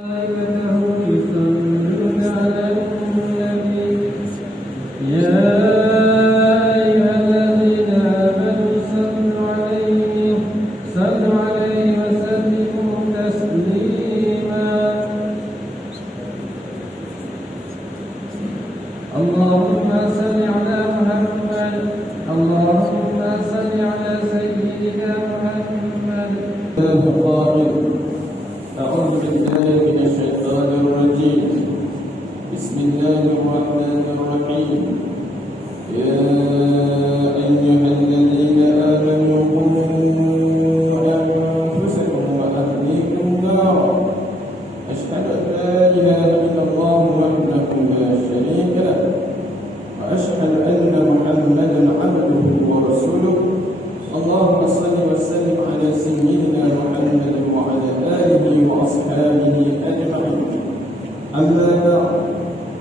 ملائكته يصلون على النبي يا أيها الذين آمنوا صلوا عليه وسلموا تسليما اللهم صل على محمد اللهم صل على سيدنا محمد القائل أعوذ بالله من الشيطان الرجيم بسم الله الرحمن الرحيم يا أيها الذين آمنوا قوا أنفسكم وأهليكم نارا أشهد أن لا إله إلا الله وحده لا شريك له وأشهد أن محمدا عبده ورسوله اللهم صل وسلم على سيدنا محمد وعلى آله وأصحابه أجمعين أما بعد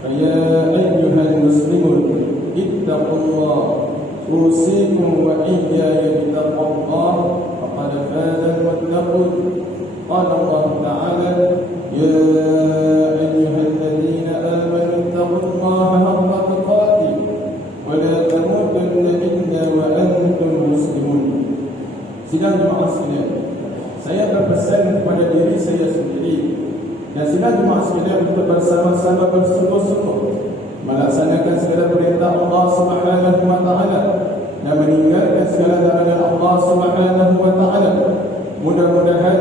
فيا أيها المسلمون اتقوا الله أوصيكم وإياي بتقوى الله فقد فاز المتقون قال الله تعالى يا أيها الذين آمنوا اتقوا الله حق تقاته ولا تموتن إلا وأنتم مسلمون. Sidang jemaah sekalian, saya berpesan kepada diri saya sendiri dan sidang jemaah sekalian untuk bersama-sama bersungguh-sungguh melaksanakan segala perintah Allah Subhanahu wa taala dan meninggalkan segala larangan Allah Subhanahu wa taala. Mudah-mudahan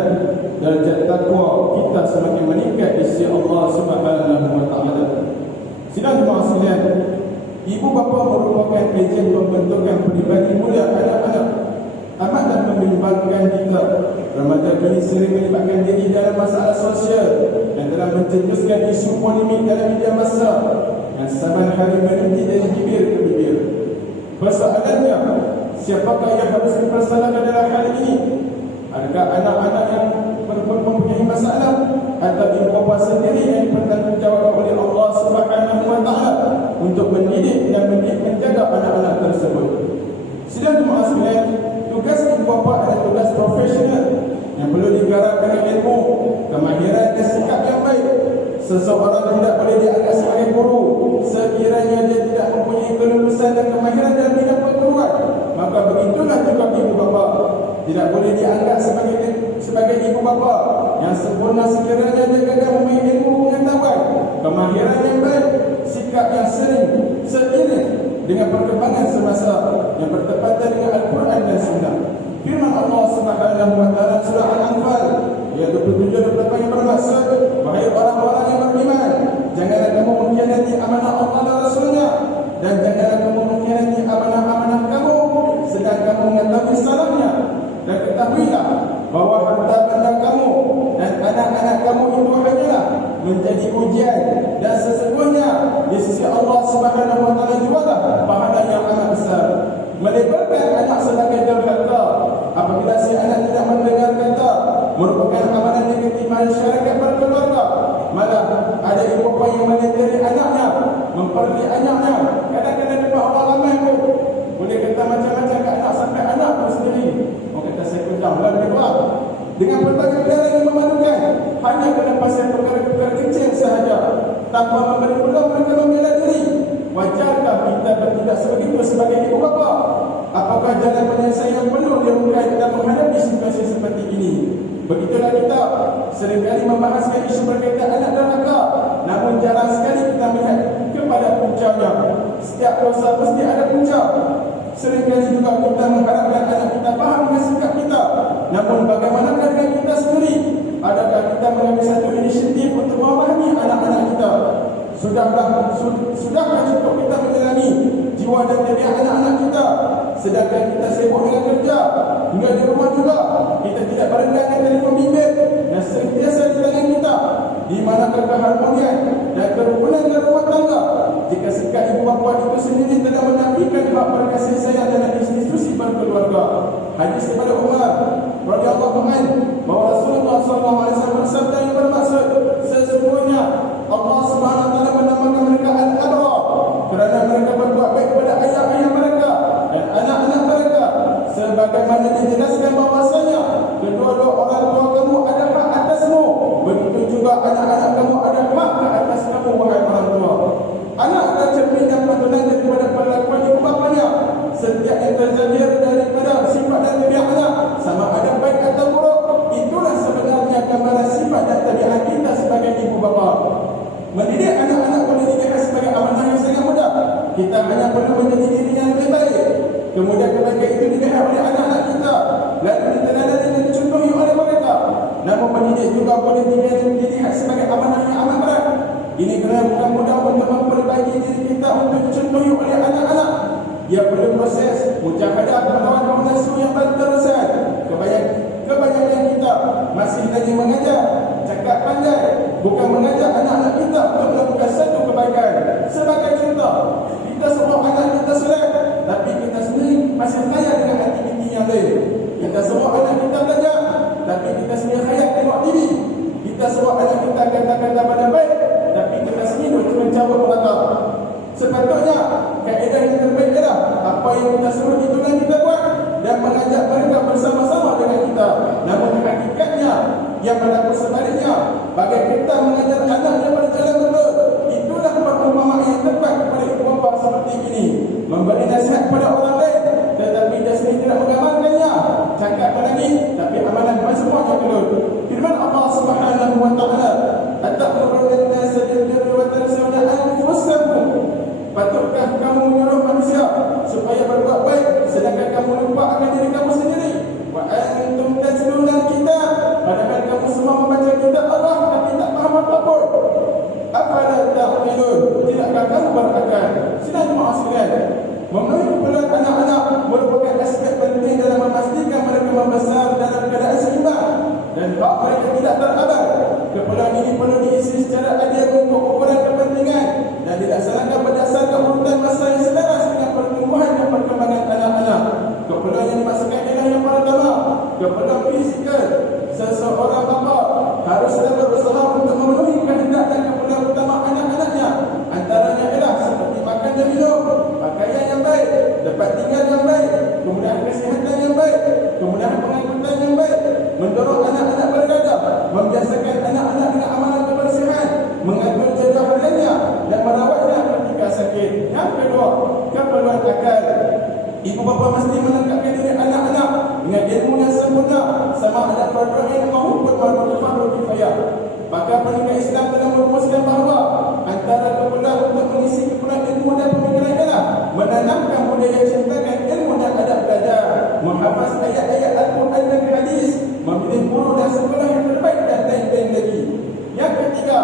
darjat takwa kita semakin meningkat di sisi Allah Subhanahu wa taala. Sidang jemaah sekalian, ibu bapa merupakan ejen pembentukan pribadi muda anak-anak. Amatlah membimbangkan kita. Remaja kini sering melibatkan diri dalam masalah sosial dan telah mencetuskan isu polemik dalam media massa yang saban hari berhenti dari bibir ke bibir. Persoalannya, siapakah yang harus dipersalahkan dalam hal ini? Adakah anak-anak yang mempunyai masalah atau ibu bapa sendiri yang bertanggungjawab oleh Allah Subhanahu wa taala untuk mendidik dan menjaga anak-anak tersebut? Sidang jemaah sekalian, tugas ibu bapa adalah tugas profesional yang perlu digarap dengan ilmu, kemahiran dan sikap yang baik. Seseorang tidak boleh dianggap sebagai guru sekiranya dia tidak mempunyai kelulusan dan kemahiran dalam bidang perguruan. Maka begitulah juga ibu bapa tidak boleh dianggap sebagai ibu bapa yang sempurna sekiranya dia gagal mempunyai ilmu pengetahuan, kemahiran yang baik, sikap yang seiring dengan perkembangan semasa yang bertepatan dengan Al-Quran dan Sunnah. Firman Allah Subhanahu wa taala surah Al-Anfal ayat 27-28 yang bermaksud, wahai orang-orang yang beriman, janganlah kamu mengkhianati amanah Allah dan Rasulnya, dan janganlah kamu mengkhianati amanah-amanah kamu sedang kamu mengetahui salahnya, dan ketahuilah bahawa harta benda kamu dan anak-anak kamu itu hanyalah menjadi ujian, dan sesungguhnya di sisi Allah Subhanahu wa taala jugalah pahala yang amat besar. Melebarkan anak sebagai derhaka apabila si anak tidak mendengar kata merupakan amalan negatif masyarakat berkeluarga. Malah ada ibu bapa yang menenteri anaknya, memperli anaknya. Kadang-kadang dapat orang ramai pun boleh kata macam-macam ke anak sampai anak pun sendiri orang kata saya pedang dan kedua dengan berbagai perkara yang memalukan hanya kerana pasal perkara-perkara kecil sahaja tanpa memberi peluang mereka membela diri. Wajarkah kita bertindak sebegitu sebagai ibu bapa? Apakah jalan penyelesaian perlu dilakukan dalam menghadapi situasi seperti ini? Begitulah kita seringkali membahaskan isu berkaitan anak derhaka, namun jarang sekali kita melihat kepada puncanya. Setiap dosa mesti ada puncak. Seringkali juga kita mengharapkan anak kita faham dengan sikap kita, namun bagaimanakah dengan kita sendiri? Adakah kita mengambil satu inisiatif untuk memahami anak-anak kita? Sudahkah cukup kita menjalani jiwa dan diri anak-anak kita, sedangkan kita sibuk dengan kerja, hingga di rumah juga kita tidak berendahkan telefon bimbit dan sentiasa di tangan kita? Di manakah keharmonian dan kerukunan dalam rumah tangga jika sikap ibu bapa itu sendiri telah menafikan bab kasih sayang dalam institusi berkeluarga? Hadis daripada Umar radhiyallahu anhu bahawa Rasulullah SAW bersabda yang bermaksud, sesungguhnya Allah Subhanahu wa taala menamakan mereka al-abrar kerana mereka berbuat baik kepada ayah-ayah mereka dan anak-anak mereka, sebagaimana dijelaskan bahwasanya kedua-dua orang tua kamu adalah atasmu. Begitu juga anak Mendidik anak-anak boleh dilihat sebagai amanah yang sangat mudah. Kita hanya perlu menjadi diri yang lebih baik. Kemudian kebaikan itu dilihat oleh anak-anak kita, lalu diteladani dan dicontohi oleh mereka. Namun mendidik juga boleh dilihat sebagai amanah yang amat berat. Ini kerana bukan mudah untuk memperbaiki diri kita untuk dicontohi oleh anak-anak. Ia perlu proses mujahadah melawan hawa nafsu yang berterusan. Kebanyakan kita masih lagi mengajar, cakap pandai, bukan mengajar anak-anak kita untuk melakukan satu kebaikan. Sebagai contoh, kita suruh anak kita solat, tapi kita sendiri masih kaya dengan aktiviti yang lain. Kita suruh anak kita belajar, tapi kita sendiri kaya tengok TV. Kita suruh anak kita kata-kata pada baik, tapi kita sendiri mencabut merata. Sepatutnya kaedah yang terbaik adalah apa yang kita suruh itulah kita buat dan mengajak mereka bersama-sama dengan kita. Namun hakikatnya yang berlaku sebaliknya, bagai kita mengajar anak yang berjalan betul, itulah perumpamaan yang tepat kepada ibu bapa seperti ini. Memberi nasihat kepada orang lain, tetapi dia sendiri tidak mengamalkannya. Cakap lagi, tapi amalan semuanya kelut. Firman Allah Subhanahu wa taala, "Atamuruna an-nasa bil-birri wa tansawna anfusakum." Patutkah kamu menyuruh manusia supaya berbuat baik sedangkan kamu lupa akan diri kamu sendiri? Wa antum tatluna al-kitab, padahal kamu semua membaca kitab Allah tapi tak faham apa-apa. Afala ta'qilun, tidakkah kamu berakal? Sidang jemaah sekalian, memenuhi keperluan anak-anak merupakan aspek penting dalam memastikan mereka membesar dalam keadaan seimbang dan bak mereka tidak terabad. Keperluan ini perlu diisi secara adil untuk ukuran kepentingan dan dilaksanakan berdasarkan urutan masa yang selaras dengan pertumbuhan dan perkembangan anak-anak. Keperluan yang dimaksudkan ialah yang pertama, keperluan fizikal. Seseorang bapa haruslah berusaha untuk memenuhi kehendak dan keperluan utama anak-anaknya. Antaranya ialah seperti makan dan minum, pakaian yang baik, tempat tinggal yang baik, kemudahan kesihatan yang baik, kemudahan pengangkutan yang baik, mendorong anak-anak beribadah, membiasakan anak-anak dengan amalan kebersihan, mengatur jaga hariannya dan merawatnya ketika sakit. Yang kedua, keperluan akal. Ibu bapa mesti melengkapkan diri anak-anak dengan ilmu yang sempurna, sama ada fardu ain maupun fardu kifayah. Maka pendidikan Islam telah merumuskan bahawa antara keperluan untuk mengisi keperluan ilmu dan pemikiran adalah menanamkan budaya cintakan ilmu dan adab belajar, menghafaz ayat-ayat Al-Quran dan hadis, memilih guru dan sekolah yang terbaik dan lain-lain lagi. Yang ketiga,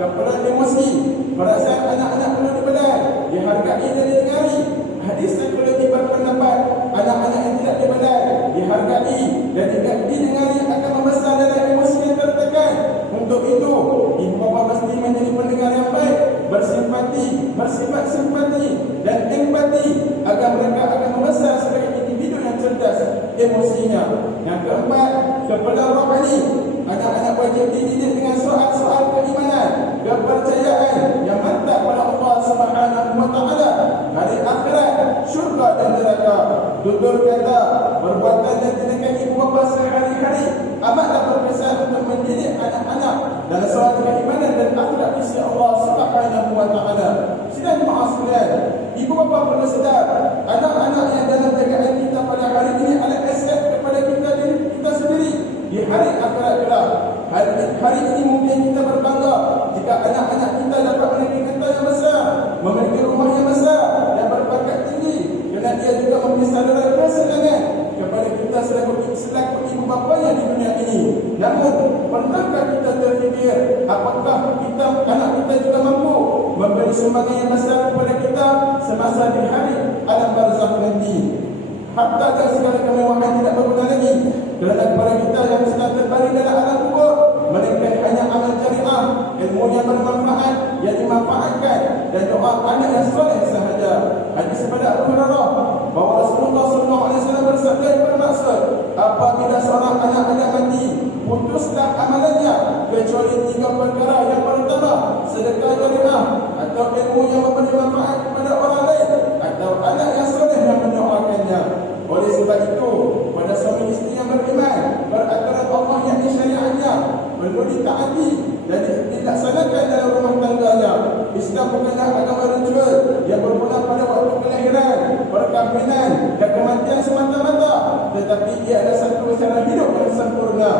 keperluan emosi. Perasaan anak-anak perlu dibelai, dihargai dan didengari. Hadis psikologi berpendapat anak-anak yang tidak dibelai, dihargai dan didengari akan membesar dalam emosi yang tertekan. Untuk itu, ibu bapa mesti menjadi pendengar yang baik, bersimpati, bersifat simpati dan empati agar mereka akan membesar sebagai individu yang cerdas emosinya. Yang keempat, keperluan rohani. Anak-anak wajib dididik dengan soal-soal keimanan, kepercayaan yang mantap pada Allah Subhanahu wa taala, hari akhirat, syurga dan neraka. Tutur kata, perbuatan dan tindakan ibu bapa sehari-hari amatlah berkesan untuk mendidik anak-anak dalam soal keimanan dan akhlak di sisi Allah Subhanahu wa taala. Sidang jemaah sekalian, ibu bapa perlu sedar, anak-anak yang dalam jagaan kita pada hari ini adalah aset kepada kita sendiri. Di hari akhirat kelak, hari ini mungkin kita berbangga jika anak-anak kita dapat memiliki harta yang besar, memiliki rumah yang besar dan berpangkat tinggi, kerana dia juga memberi saudara kesenangan kepada kita selaku ibu bapanya di dunia ini. Namun, pernahkah kita terfikir apakah anak kita juga mampu memberi sumbangan yang besar kepada kita semasa di hari alam barzakh nanti? Harta dan segala kemewahan tidak berguna lagi kerana kepada kita yang sedang terbaring dalam alam kubur, melainkan hanya amal jariah, ilmu yang bermanfaat yang dimanfaatkan dan doa anak yang soleh sahaja. Hadis pada Abu Hurairah bahawa Rasulullah SAW bersabda yang bermaksud, apabila seorang anak-anak mati, putuslah amalannya kecuali 3 perkara. Yang pertama, sedekah jariah atau ilmu yang memberi manfaat kepada orang lain atau anak yang soleh yang mendoakannya. Oleh sebab itu, pada suami isteri yang beriman, peraturan Allah yang disyariatnya perlu ditaati dan dilaksanakan dalam rumah tangganya. Islam bukanlah agama ritual yang bermula pada waktu kelahiran, perkahwinan dan kematian semata-mata, tetapi ia adalah satu cara hidup yang sempurna.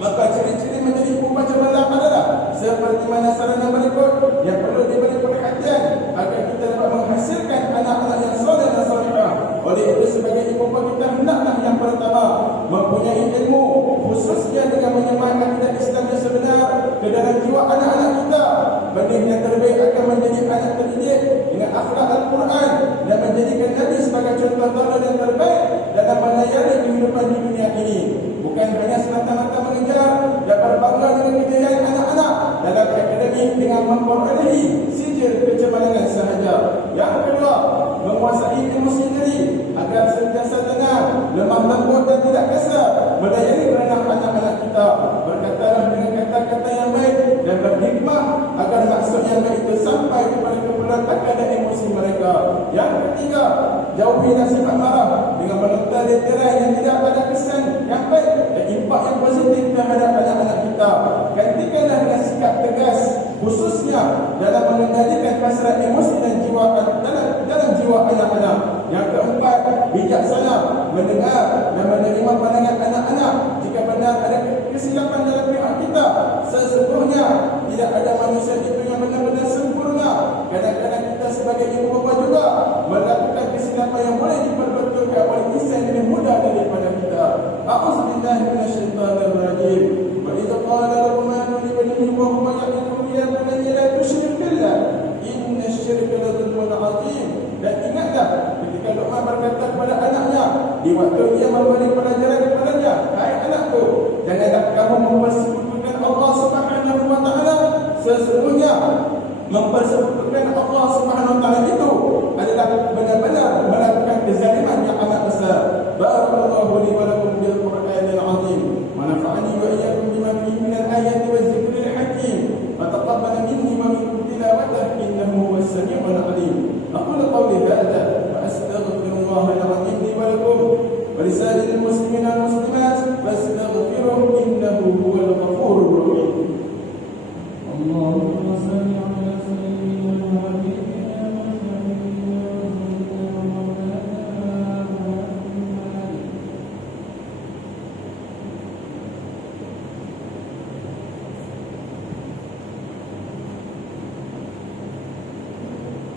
Maka ciri-ciri menjadi ibu bapa cemerlang adalah jiwa anak-anak kita. Benda yang terbaik akan menjadi anak terdidik dengan akhlak Al-Quran dan menjadikan Nabi sebagai contoh teladan yang terbaik dalam melayani kehidupan di dunia ini. Bukan hanya semata-mata mengejar dan berbangga dengan kejayaan anak-anak dalam akademik dengan memperolehi sijil kecemerlangan sahaja. Yang kedua, menguasai emosi diri agar sentiasa tenang, lemah lembut dan tidak kasar melayani berenang anak-anak kita. Berkatalah dengan kata-kata yang baik dan berhikmah agar maksud yang baik itu sampai kepada keberontakan dan emosi mereka. Yang ketiga, jauhilah sifat marah dengan menonton literai yang tidak ada kesan yang baik dan impak yang positif terhadap anak-anak kita. Gantikanlah dengan sikap tegas, khususnya dalam mengendalikan hasrat emosi dan jiwa dalam jiwa anak-anak. Yang keempat, bijaksana mendengar dan menerima pandangan anak-anak jika benar ada kesilapan dalam pihak kita. Sesungguhnya tidak ada manusia itu yang benar-benar sempurna. Kadang-kadang kita sebagai ibu bapa juga melakukan kesilapan yang boleh diperbetulkan oleh insan yang lebih mudah daripada kita. A'udzubillahi minasyaitanirrajim. Wa idza qala Luqmanu li banihi wa huwa ya'iduhu ya bunayya la tusyrik billah inna asy-syirka la dzulmun 'adzim. Dan ingatlah ketika Luqman berkata kepada anaknya di waktu dia memberi pelajaran kepadanya, hai anakku, janganlah kamu mempersekutukan Allah Subhanahu wa taala. Sesungguhnya mempersekutukan Allah Subhanahu wa taala itu adalah benar-benar melakukan kezaliman yang amat besar. Barakallahu li wa lakum bil Qur'anil 'azim wa nafa'ani wa iyyakum bima fihi min al-ayati waz zikril hakim. Wa taqabbal minni wa minkum tilawatahu innahu huwas sami'ul 'alim. أقول قولي هذا وأستغفر الله العظيم لي ولكم ولسائر المسلمين والمسلمات فاستغفروه إنه هو الغفور الرحيم. اللهم صل على سيدنا وحبيبنا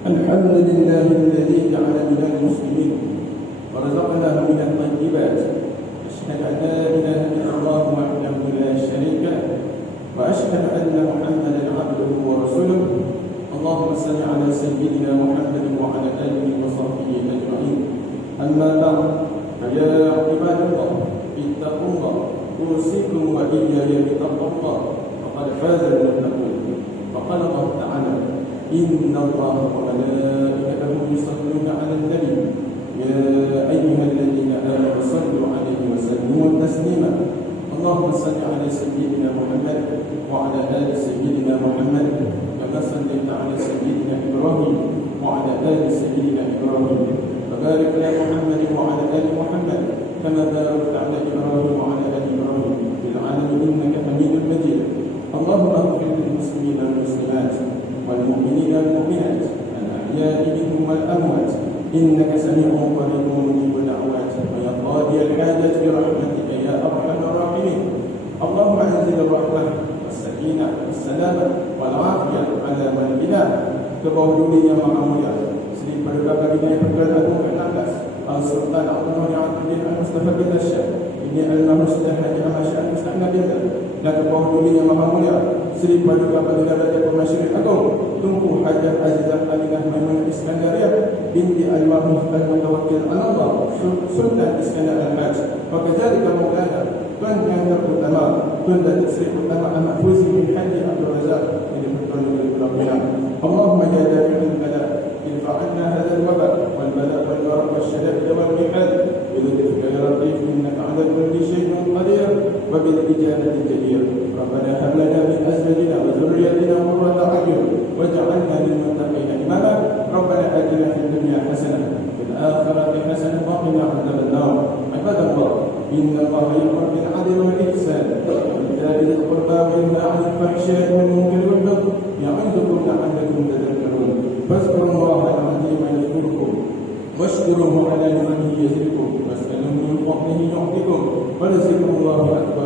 الحمد لله الذي جعل من المسلمين ورزقناه من الطيبات. أشهد أن لا إله إلا الله وحده لا شريك له وأشهد أن محمدا عبده ورسوله. اللهم صل على سيدنا محمد وعلى آله وصحبه أجمعين. أما بعد، فيا عباد الله اتقوا الله، أوصيكم وإياي بتقوى الله، فقد فاز المتقون. فقال الله تعالى: إن الله وملائكته يصلون على النبي يا أيها الذين آمنوا صلوا عليه وسلموا تسليما. اللهم صل على سيدنا محمد وعلى آل سيدنا محمد كما صليت على سيدنا إبراهيم وعلى آل سيدنا إبراهيم، وبارك على محمد وعلى آل محمد كما باركت على إبراهيم وعلى آل إبراهيم في العالمين إنك حميد مجيد. اللهم اغفر للمسلمين والمسلمات والمؤمنين والمؤمنات الأحياء منهم والأموات إنك سميع قريب مجيب الدعوات ويا قاضي الحاجات برحمتك يا أرحم الراحمين. اللهم أنزل الرحمة والسكينة والسلامة والعافية على من بنا كبولي معمولة Sri Perdana Bidai Perdana Agung ke-16 Al-Sultan Abdul Mu'addin Al-Mustafa bin Syekh Ini Al-Mahusdah Haji Ahmad Mustahna Binda dan kebawah yang maha mulia Sri Paduka Paduka Raja Pemasyirik Agung Tunku Hajar Azizah Aminah Maimunah Iskandariah binti Al-Mahmud Al-Mutawakkil Allah Sultan Iskandar Al-Haj. Wakadzalika Maulana Tuan Yang Terutama Tuan dan Sri Utama Ahmad Fuzi bin Haji Abdul Razak ini bertuan dari Allahumma ya dafi'ul bala irfa' anna hadzal waba wal bala wal marad wasyada'id wal mihal bidhikra ya latif innaka 'ala kulli shay'in qadir wa bil ijabati jadir. Rabbana hab lana min azwajina wa dhurriyyatina qurrata a'yun waj'alna lil muttaqina imama. Rabbana atina fid dunya hasanah fil akhirati hasanah wa qina 'adzaban nar. Ibadallah, inna Allaha ya'muru bil 'adli wal ihsan wa ita'i dhil qurba wa yanha 'anil fahsya'i wal munkari wal baghi يعظكم لعلكم تذكرون. فاذكروا الله العظيم يذكركم واشكروه على نعمه يزدكم واسألوه من فضله يعطيكم ولذكر الله أكبر.